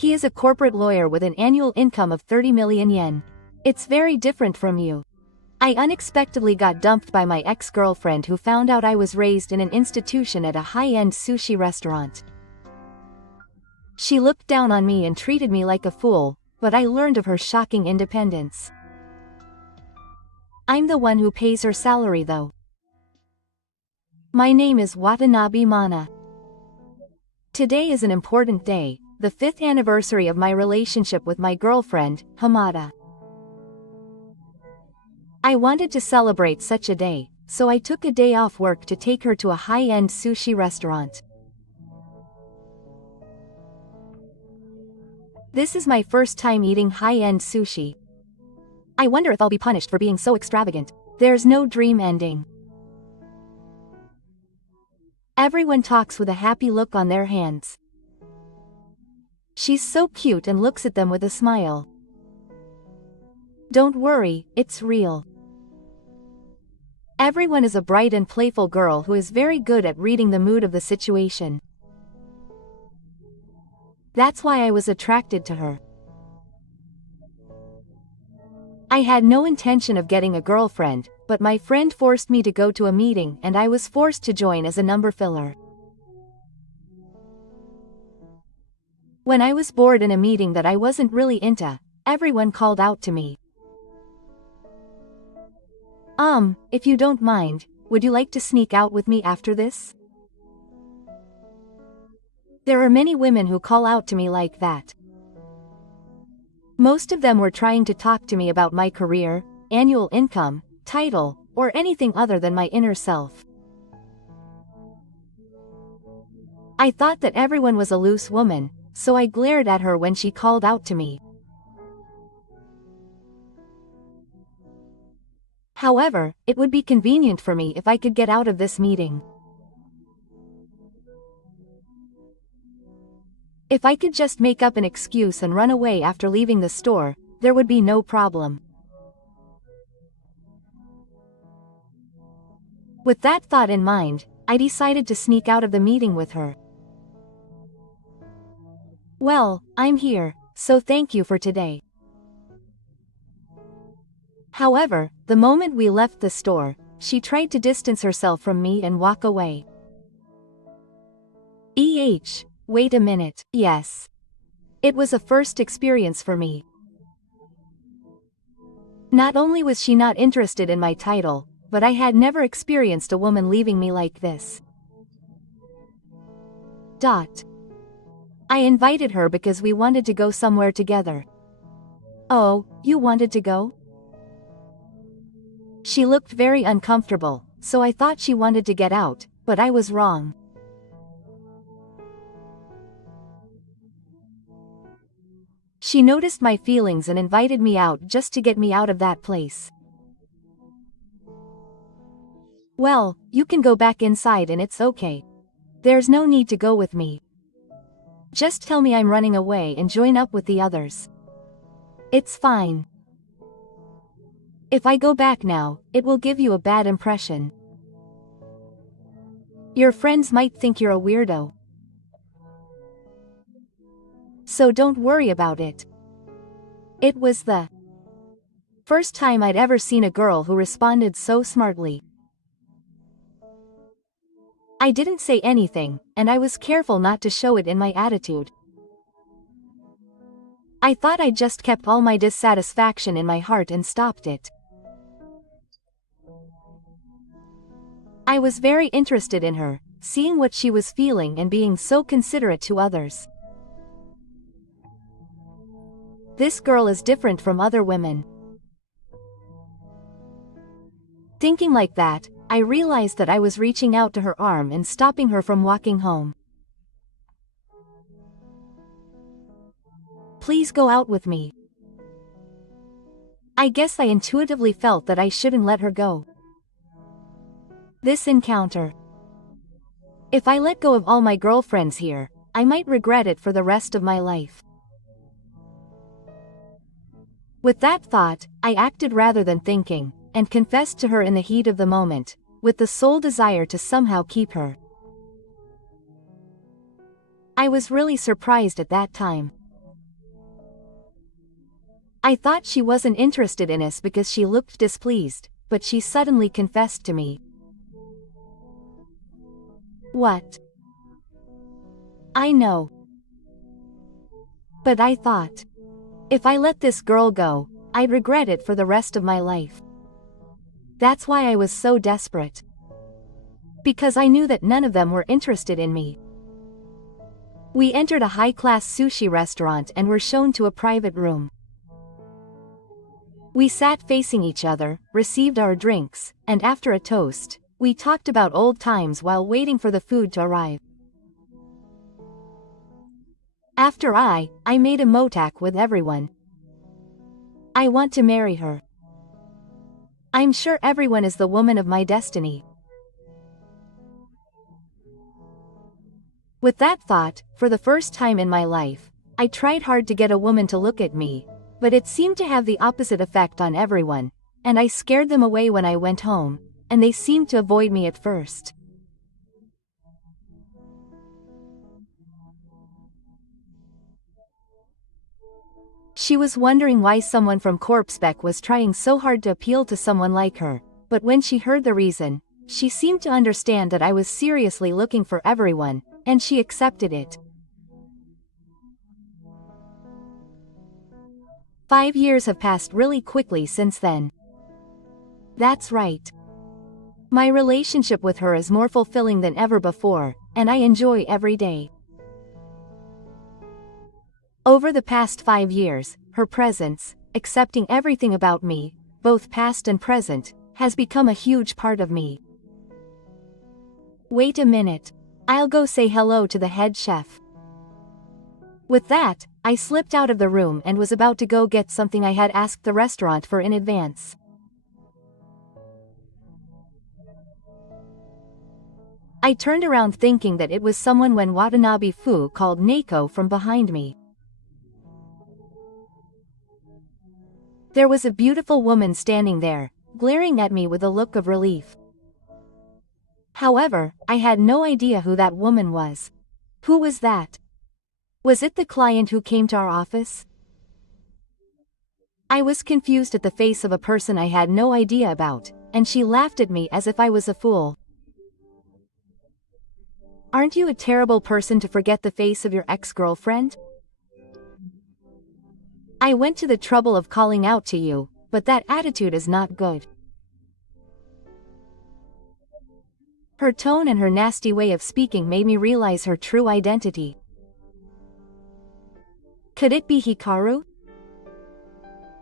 He is a corporate lawyer with an annual income of 30 million yen. It's very different from you. I unexpectedly got dumped by my ex-girlfriend who found out I was raised in an institution at a high-end sushi restaurant. She looked down on me and treated me like a fool, but I learned of her shocking independence. I'm the one who pays her salary though. My name is Watanabe Mana. Today is an important day, the 5th anniversary of my relationship with my girlfriend, Hamada. I wanted to celebrate such a day, so I took a day off work to take her to a high-end sushi restaurant. This is my first time eating high-end sushi. I wonder if I'll be punished for being so extravagant. There's no dream ending. Everyone talks with a happy look on their hands. She's so cute and looks at them with a smile. Don't worry, it's real. Everyone is a bright and playful girl who is very good at reading the mood of the situation. That's why I was attracted to her. I had no intention of getting a girlfriend, but my friend forced me to go to a meeting and I was forced to join as a number filler. When I was bored in a meeting that I wasn't really into, everyone called out to me. If you don't mind, would you like to sneak out with me after this? There are many women who call out to me like that. Most of them were trying to talk to me about my career, annual income, title, or anything other than my inner self. I thought that everyone was a loose woman, so I glared at her when she called out to me. However, it would be convenient for me if I could get out of this meeting. If I could just make up an excuse and run away after leaving the store, there would be no problem. With that thought in mind, I decided to sneak out of the meeting with her. Well, I'm here, so thank you for today. However, the moment we left the store, she tried to distance herself from me and walk away. Wait a minute, yes. It was a first experience for me. Not only was she not interested in my title, but I had never experienced a woman leaving me like this. I invited her because we wanted to go somewhere together. Oh, you wanted to go? She looked very uncomfortable, so I thought she wanted to get out, but I was wrong. She noticed my feelings and invited me out just to get me out of that place. Well, you can go back inside and it's okay. There's no need to go with me. Just tell me I'm running away and join up with the others. It's fine. If I go back now, it will give you a bad impression. Your friends might think you're a weirdo. So don't worry about it. It was the first time I'd ever seen a girl who responded so smartly. I didn't say anything, and I was careful not to show it in my attitude. I thought I just kept all my dissatisfaction in my heart and stopped it. I was very interested in her, seeing what she was feeling and being so considerate to others. This girl is different from other women. Thinking like that, I realized that I was reaching out to her arm and stopping her from walking home. Please go out with me. I guess I intuitively felt that I shouldn't let her go. This encounter. If I let go of all my girlfriends here, I might regret it for the rest of my life. With that thought, I acted rather than thinking, and confessed to her in the heat of the moment, with the sole desire to somehow keep her. I was really surprised at that time. I thought she wasn't interested in us because she looked displeased, but she suddenly confessed to me. What? I know. But I thought, if I let this girl go, I'd regret it for the rest of my life. That's why I was so desperate. Because I knew that none of them were interested in me. We entered a high-class sushi restaurant and were shown to a private room. We sat facing each other, received our drinks, and after a toast, we talked about old times while waiting for the food to arrive. After I made a motak with everyone. I want to marry her. I'm sure everyone is the woman of my destiny. With that thought, for the first time in my life, I tried hard to get a woman to look at me, but it seemed to have the opposite effect on everyone, and I scared them away when I went home, and they seemed to avoid me at first. She was wondering why someone from Corpspec was trying so hard to appeal to someone like her, but when she heard the reason, she seemed to understand that I was seriously looking for everyone, and she accepted it. 5 years have passed really quickly since then. That's right. My relationship with her is more fulfilling than ever before, and I enjoy every day. Over the past 5 years, her presence, accepting everything about me, both past and present, has become a huge part of me. Wait a minute. I'll go say hello to the head chef. With that, I slipped out of the room and was about to go get something I had asked the restaurant for in advance. I turned around thinking that it was someone when Watanabe Fu called Neko from behind me. There was a beautiful woman standing there, glaring at me with a look of relief. However, I had no idea who that woman was. Who was that? Was it the client who came to our office? I was confused at the face of a person I had no idea about, and she laughed at me as if I was a fool. Aren't you a terrible person to forget the face of your ex-girlfriend? I went to the trouble of calling out to you, but that attitude is not good. Her tone and her nasty way of speaking made me realize her true identity. Could it be Hikaru?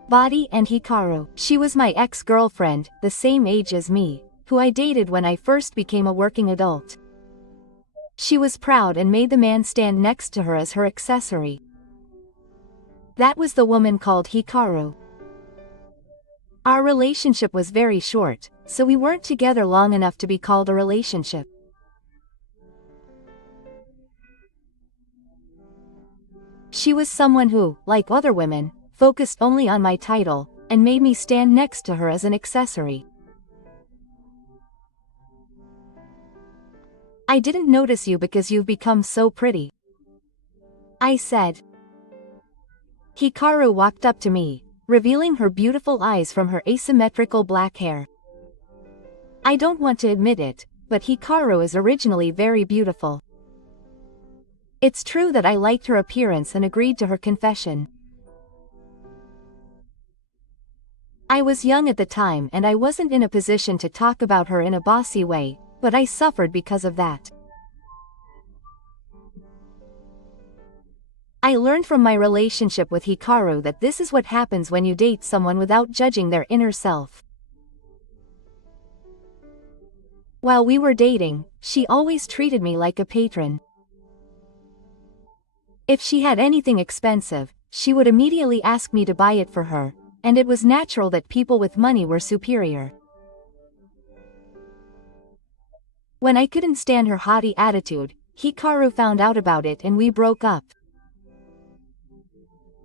Body and Hikaru. She was my ex-girlfriend, the same age as me, who I dated when I first became a working adult. She was proud and made the man stand next to her as her accessory. That was the woman called Hikaru. Our relationship was very short, so we weren't together long enough to be called a relationship. She was someone who, like other women, focused only on my title, and made me stand next to her as an accessory. I didn't notice you because you've become so pretty, I said. Hikaru walked up to me, revealing her beautiful eyes from her asymmetrical black hair. I don't want to admit it, but Hikaru is originally very beautiful. It's true that I liked her appearance and agreed to her confession. I was young at the time and I wasn't in a position to talk about her in a bossy way, but I suffered because of that. I learned from my relationship with Hikaru that this is what happens when you date someone without judging their inner self. While we were dating, she always treated me like a patron. If she had anything expensive, she would immediately ask me to buy it for her, and it was natural that people with money were superior. When I couldn't stand her haughty attitude, Hikaru found out about it and we broke up.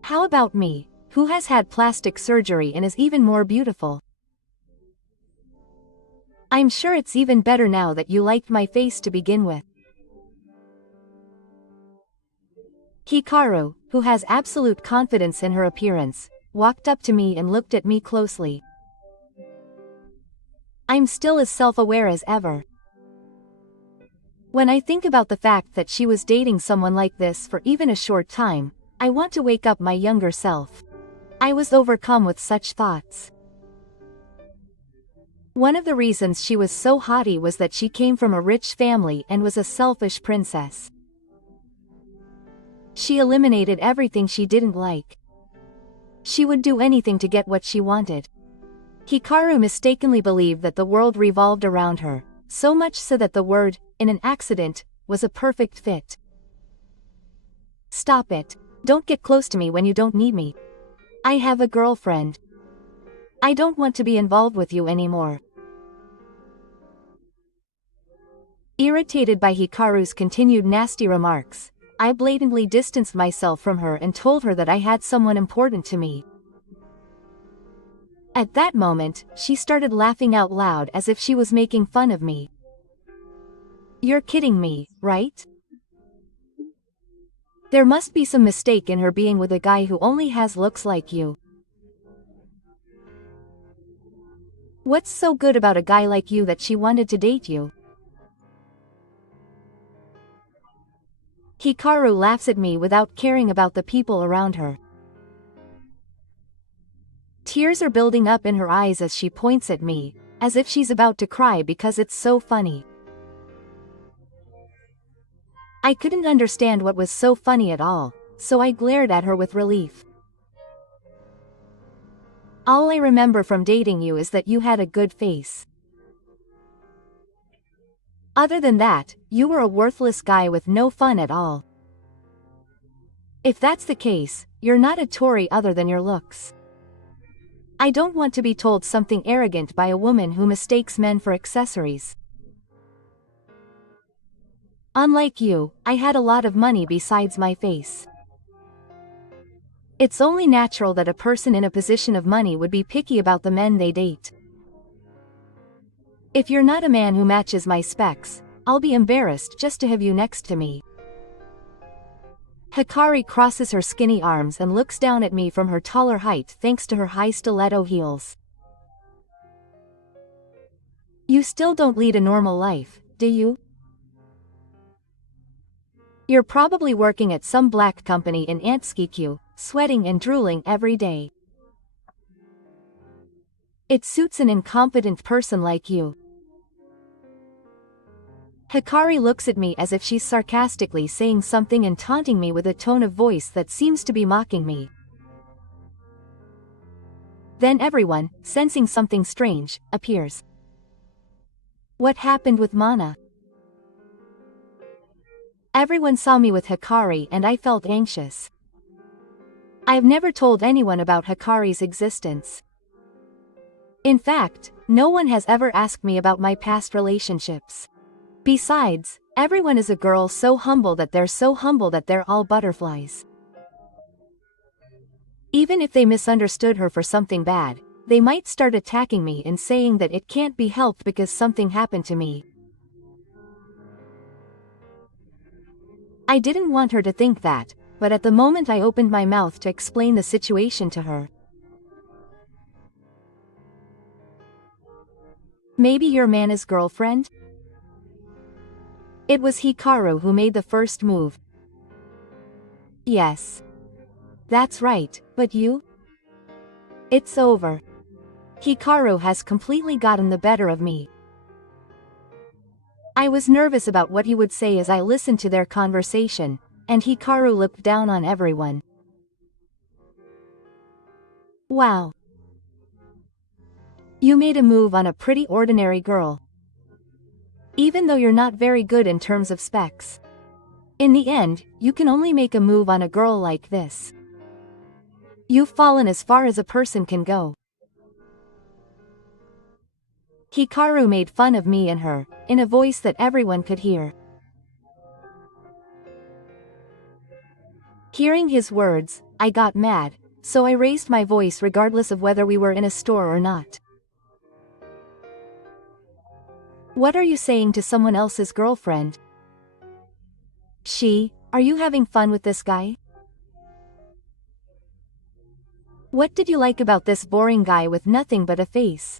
How about me, who has had plastic surgery and is even more beautiful? I'm sure it's even better now that you liked my face to begin with. Hikaru, who has absolute confidence in her appearance, walked up to me and looked at me closely. I'm still as self-aware as ever. When I think about the fact that she was dating someone like this for even a short time, I want to wake up my younger self. I was overcome with such thoughts. One of the reasons she was so haughty was that she came from a rich family and was a selfish princess. She eliminated everything she didn't like. She would do anything to get what she wanted. Hikaru mistakenly believed that the world revolved around her, so much so that the word, in an accident, was a perfect fit. Stop it. Don't get close to me when you don't need me. I have a girlfriend. I don't want to be involved with you anymore. Irritated by Hikaru's continued nasty remarks, I blatantly distanced myself from her and told her that I had someone important to me. At that moment, she started laughing out loud as if she was making fun of me. You're kidding me, right? There must be some mistake in her being with a guy who only has looks like you. What's so good about a guy like you that she wanted to date you? Hikaru laughs at me without caring about the people around her. Tears are building up in her eyes as she points at me, as if she's about to cry because it's so funny. I couldn't understand what was so funny at all, so I glared at her with relief. All I remember from dating you is that you had a good face. Other than that, you were a worthless guy with no fun at all. If that's the case, you're not a Tory other than your looks. I don't want to be told something arrogant by a woman who mistakes men for accessories. Unlike you, I had a lot of money besides my face. It's only natural that a person in a position of money would be picky about the men they date. If you're not a man who matches my specs, I'll be embarrassed just to have you next to me. Hikari crosses her skinny arms and looks down at me from her taller height thanks to her high stiletto heels. You still don't lead a normal life, do you? You're probably working at some black company in Antskikyu, sweating and drooling every day. It suits an incompetent person like you. Hikari looks at me as if she's sarcastically saying something and taunting me with a tone of voice that seems to be mocking me. Then everyone, sensing something strange, appears. What happened with Mana? Everyone saw me with Hikari and I felt anxious. I've never told anyone about Hikari's existence. In fact, no one has ever asked me about my past relationships. Besides, everyone is a girl so humble that they're all butterflies. Even if they misunderstood her for something bad, they might start attacking me and saying that it can't be helped because something happened to me. I didn't want her to think that, but at the moment I opened my mouth to explain the situation to her. Maybe you're Mana's girlfriend? It was Hikaru who made the first move. Yes. That's right, but you? It's over. Hikaru has completely gotten the better of me. I was nervous about what he would say as I listened to their conversation, and Hikaru looked down on everyone. Wow. You made a move on a pretty ordinary girl. Even though you're not very good in terms of specs. In the end, you can only make a move on a girl like this. You've fallen as far as a person can go. Hikaru made fun of me and her, in a voice that everyone could hear. Hearing his words, I got mad, so I raised my voice regardless of whether we were in a store or not. What are you saying to someone else's girlfriend? Are you having fun with this guy? What did you like about this boring guy with nothing but a face?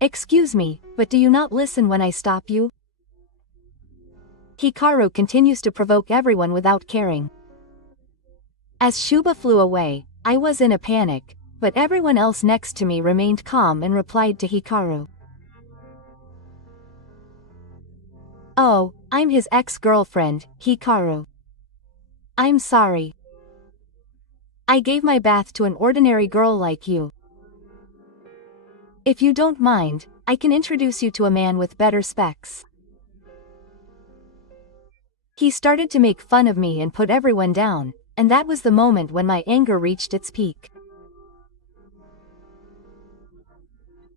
Excuse me, but do you not listen when I stop you? Hikaru continues to provoke everyone without caring. As Shuba flew away, I was in a panic, but everyone else next to me remained calm and replied to Hikaru. Oh, I'm his ex-girlfriend, Hikaru. I'm sorry. I gave my bath to an ordinary girl like you. If you don't mind, I can introduce you to a man with better specs. He started to make fun of me and put everyone down, and that was the moment when my anger reached its peak.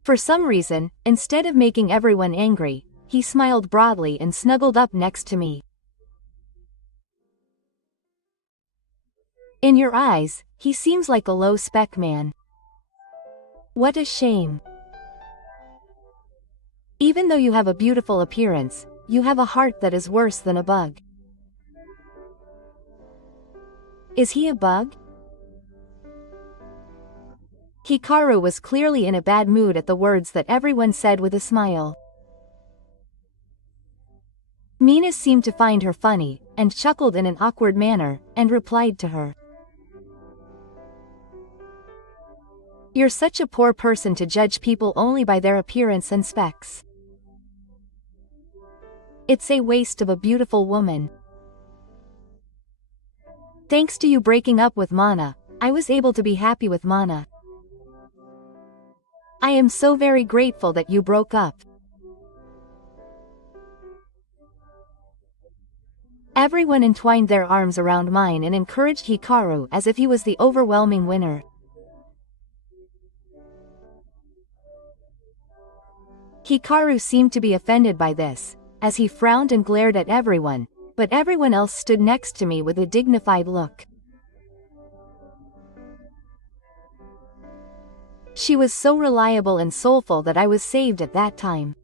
For some reason, instead of making everyone angry, he smiled broadly and snuggled up next to me. In your eyes, he seems like a low-spec man. What a shame. Even though you have a beautiful appearance, you have a heart that is worse than a bug. Is he a bug? Hikaru was clearly in a bad mood at the words that everyone said with a smile. Mina seemed to find her funny, and chuckled in an awkward manner, and replied to her. You're such a poor person to judge people only by their appearance and specs. It's a waste of a beautiful woman. Thanks to you breaking up with Mana, I was able to be happy with Mana. I am so very grateful that you broke up. Everyone entwined their arms around mine and encouraged Hikaru as if he was the overwhelming winner. Hikaru seemed to be offended by this, as he frowned and glared at everyone, but everyone else stood next to me with a dignified look. She was so reliable and soulful that I was saved at that time.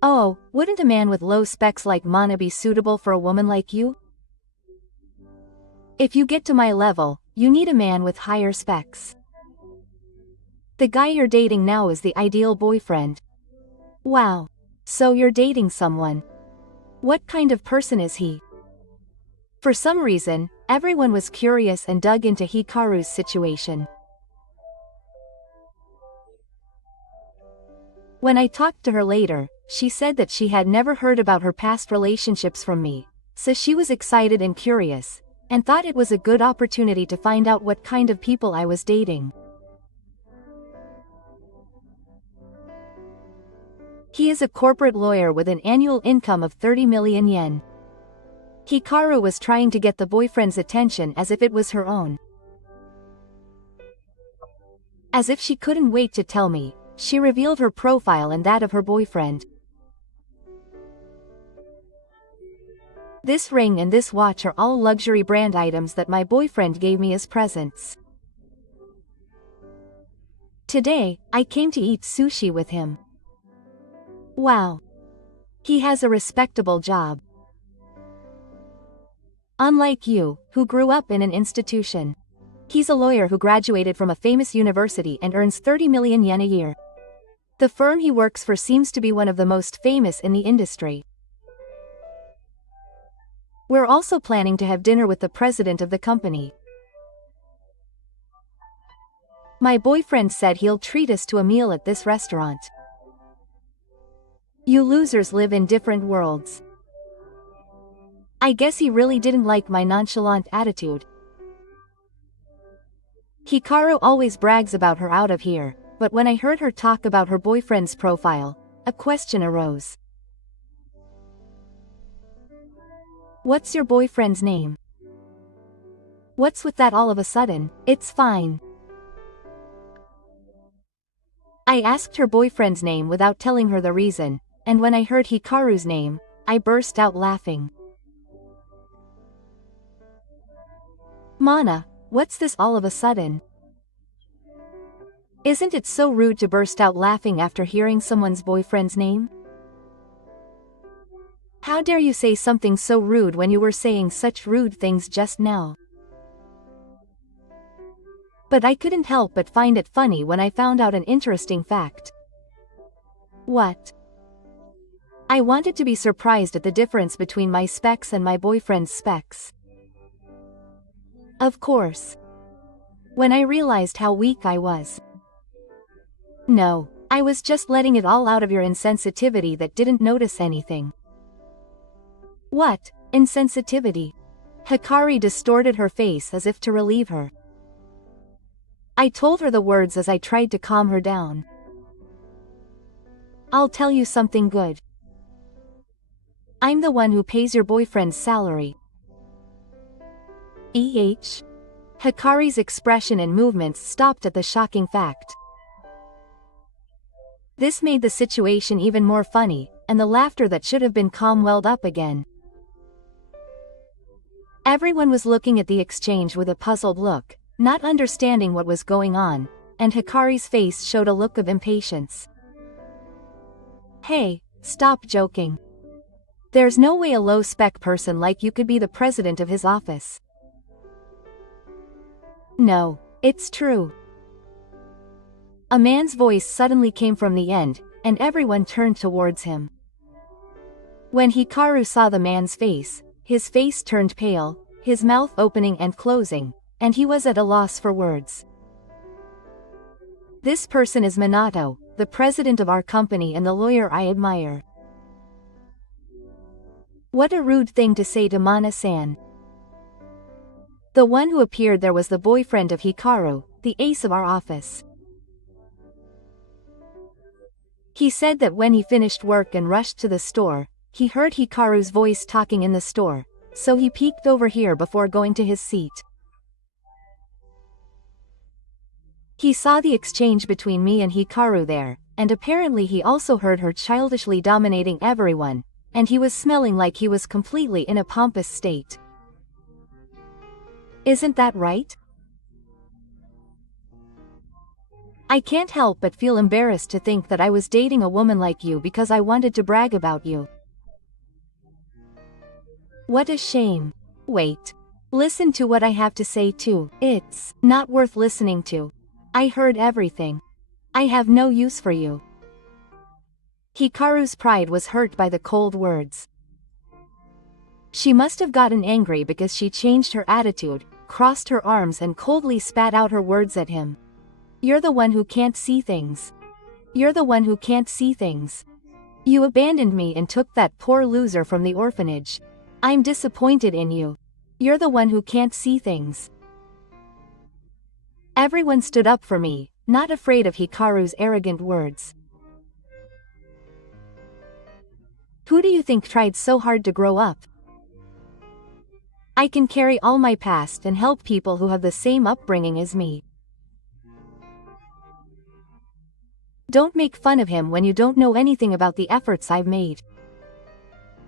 Oh, wouldn't a man with low specs like Mana be suitable for a woman like you? If you get to my level, you need a man with higher specs. The guy you're dating now is the ideal boyfriend. Wow. So you're dating someone. What kind of person is he? For some reason, everyone was curious and dug into Hikaru's situation. When I talked to her later, she said that she had never heard about her past relationships from me, so she was excited and curious, and thought it was a good opportunity to find out what kind of people I was dating. He is a corporate lawyer with an annual income of 30 million yen. Hikaru was trying to get the boyfriend's attention as if it was her own. As if she couldn't wait to tell me, she revealed her profile and that of her boyfriend. This ring and this watch are all luxury brand items that my boyfriend gave me as presents. Today, I came to eat sushi with him. Wow. He has a respectable job. Unlike you, who grew up in an institution. He's a lawyer who graduated from a famous university and earns 30 million yen a year. The firm he works for seems to be one of the most famous in the industry. We're also planning to have dinner with the president of the company. My boyfriend said he'll treat us to a meal at this restaurant. You losers live in different worlds. I guess he really didn't like my nonchalant attitude. Hikaru always brags about her out of here, but when I heard her talk about her boyfriend's profile, a question arose. What's your boyfriend's name? What's with that all of a sudden? It's fine. I asked her boyfriend's name without telling her the reason, and when I heard Hikaru's name, I burst out laughing. Mana, what's this all of a sudden? Isn't it so rude to burst out laughing after hearing someone's boyfriend's name? How dare you say something so rude when you were saying such rude things just now? But I couldn't help but find it funny when I found out an interesting fact. What? I wanted to be surprised at the difference between my specs and my boyfriend's specs. Of course. When I realized how weak I was. No, I was just letting it all out of your insensitivity that didn't notice anything. What, insensitivity? Hikari distorted her face as if to relieve her. I told her the words as I tried to calm her down. I'll tell you something good. I'm the one who pays your boyfriend's salary. Hikari's expression and movements stopped at the shocking fact. This made the situation even more funny, and the laughter that should have been calm welled up again. Everyone was looking at the exchange with a puzzled look, not understanding what was going on, and Hikari's face showed a look of impatience. Hey, stop joking. There's no way a low-spec person like you could be the president of his office. No, it's true. A man's voice suddenly came from the end, and everyone turned towards him. When Hikaru saw the man's face, his face turned pale, his mouth opening and closing, and he was at a loss for words. This person is Minato, the president of our company and the lawyer I admire. What a rude thing to say to Mana-san. The one who appeared there was the boyfriend of Hikaru, the ace of our office. He said that when he finished work and rushed to the store, he heard Hikaru's voice talking in the store, so he peeked over here before going to his seat. He saw the exchange between me and Hikaru there, and apparently he also heard her childishly dominating everyone, and he was smelling like he was completely in a pompous state. Isn't that right? I can't help but feel embarrassed to think that I was dating a woman like you because I wanted to brag about you. What a shame. Wait. Listen to what I have to say too. It's not worth listening to. I heard everything. I have no use for you. Hikaru's pride was hurt by the cold words. She must have gotten angry because she changed her attitude, crossed her arms and coldly spat out her words at him. You're the one who can't see things. You're the one who can't see things. You abandoned me and took that poor loser from the orphanage. I'm disappointed in you. You're the one who can't see things. Everyone stood up for me, not afraid of Hikaru's arrogant words. Who do you think tried so hard to grow up? I can carry all my past and help people who have the same upbringing as me. Don't make fun of him when you don't know anything about the efforts I've made.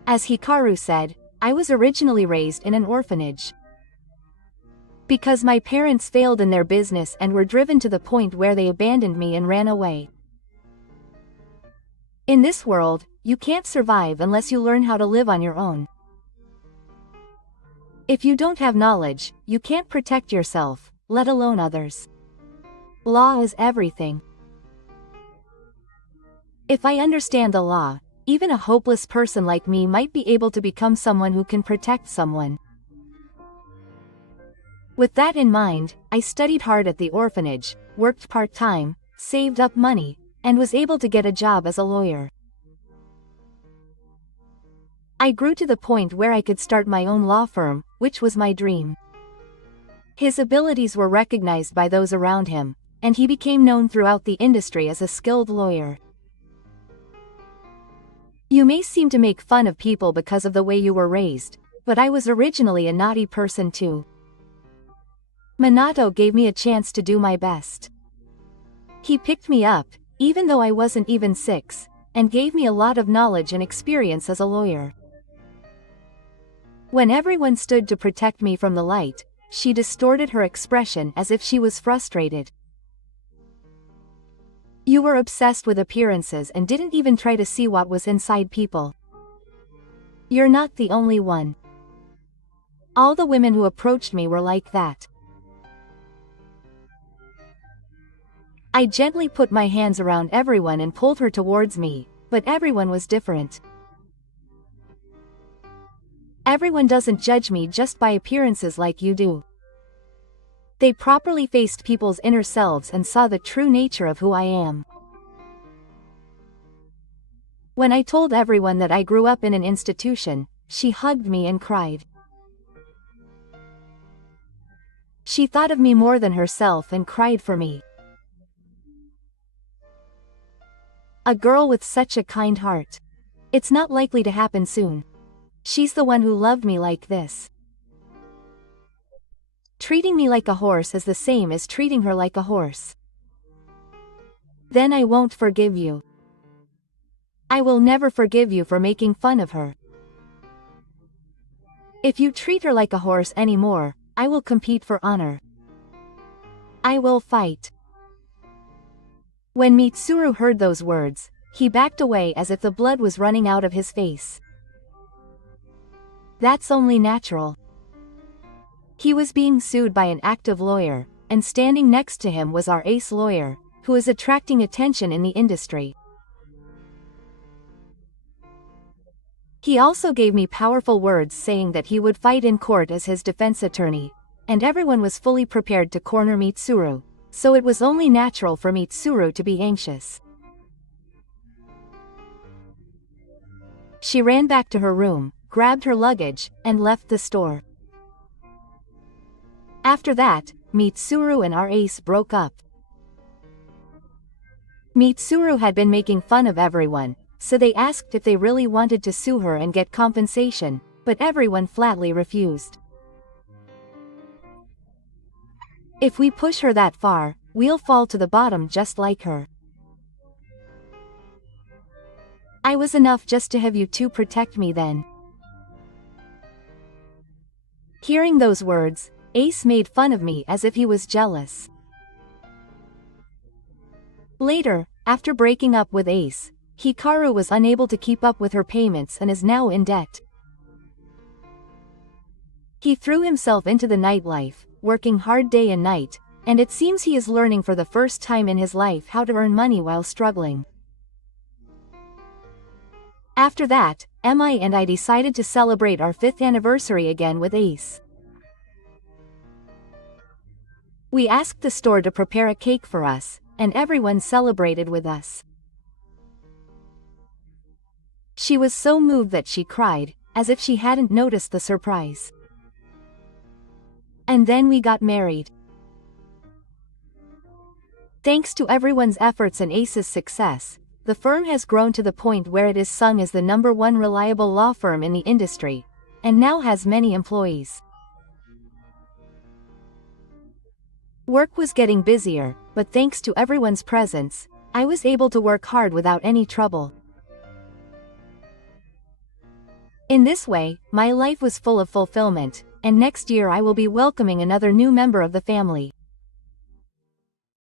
As Hikaru said, I was originally raised in an orphanage. Because my parents failed in their business and were driven to the point where they abandoned me and ran away. In this world, you can't survive unless you learn how to live on your own. If you don't have knowledge, you can't protect yourself, let alone others. Law is everything. If I understand the law, even a hopeless person like me might be able to become someone who can protect someone. With that in mind, I studied hard at the orphanage, worked part-time, saved up money, and was able to get a job as a lawyer. I grew to the point where I could start my own law firm, which was my dream. His abilities were recognized by those around him, and he became known throughout the industry as a skilled lawyer. You may seem to make fun of people because of the way you were raised, but I was originally a naughty person too. Minato gave me a chance to do my best. He picked me up, even though I wasn't even 6, and gave me a lot of knowledge and experience as a lawyer. When everyone stood to protect me from the light, she distorted her expression as if she was frustrated. You were obsessed with appearances and didn't even try to see what was inside people. You're not the only one. All the women who approached me were like that. I gently put my hands around everyone and pulled her towards me, but everyone was different. Everyone doesn't judge me just by appearances like you do. They properly faced people's inner selves and saw the true nature of who I am. When I told everyone that I grew up in an institution, she hugged me and cried. She thought of me more than herself and cried for me. A girl with such a kind heart. It's not likely to happen soon. She's the one who loved me like this. Treating me like a horse is the same as treating her like a horse. Then I won't forgive you. I will never forgive you for making fun of her. If you treat her like a horse anymore, I will compete for honor. I will fight. When Mitsuru heard those words, he backed away as if the blood was running out of his face. That's only natural. He was being sued by an active lawyer, and standing next to him was our ace lawyer, who is attracting attention in the industry. He also gave me powerful words saying that he would fight in court as his defense attorney, and everyone was fully prepared to corner Mitsuru, so it was only natural for Mitsuru to be anxious. She ran back to her room, grabbed her luggage, and left the store. After that, Mitsuru and our ace broke up. Mitsuru had been making fun of everyone, so they asked if they really wanted to sue her and get compensation, but everyone flatly refused. If we push her that far, we'll fall to the bottom just like her. I was enough just to have you two protect me then. Hearing those words, Ace made fun of me as if he was jealous. Later, after breaking up with Ace, Hikaru was unable to keep up with her payments and is now in debt. He threw himself into the nightlife, working hard day and night, and it seems he is learning for the first time in his life how to earn money while struggling. After that, Emai and I decided to celebrate our 5th anniversary again with Ace. We asked the store to prepare a cake for us, and everyone celebrated with us. She was so moved that she cried, as if she hadn't noticed the surprise. And then we got married. Thanks to everyone's efforts and Ace's success, the firm has grown to the point where it is sung as the #1 reliable law firm in the industry, and now has many employees. Work was getting busier, but thanks to everyone's presence, I was able to work hard without any trouble. In this way, my life was full of fulfillment, and next year I will be welcoming another new member of the family.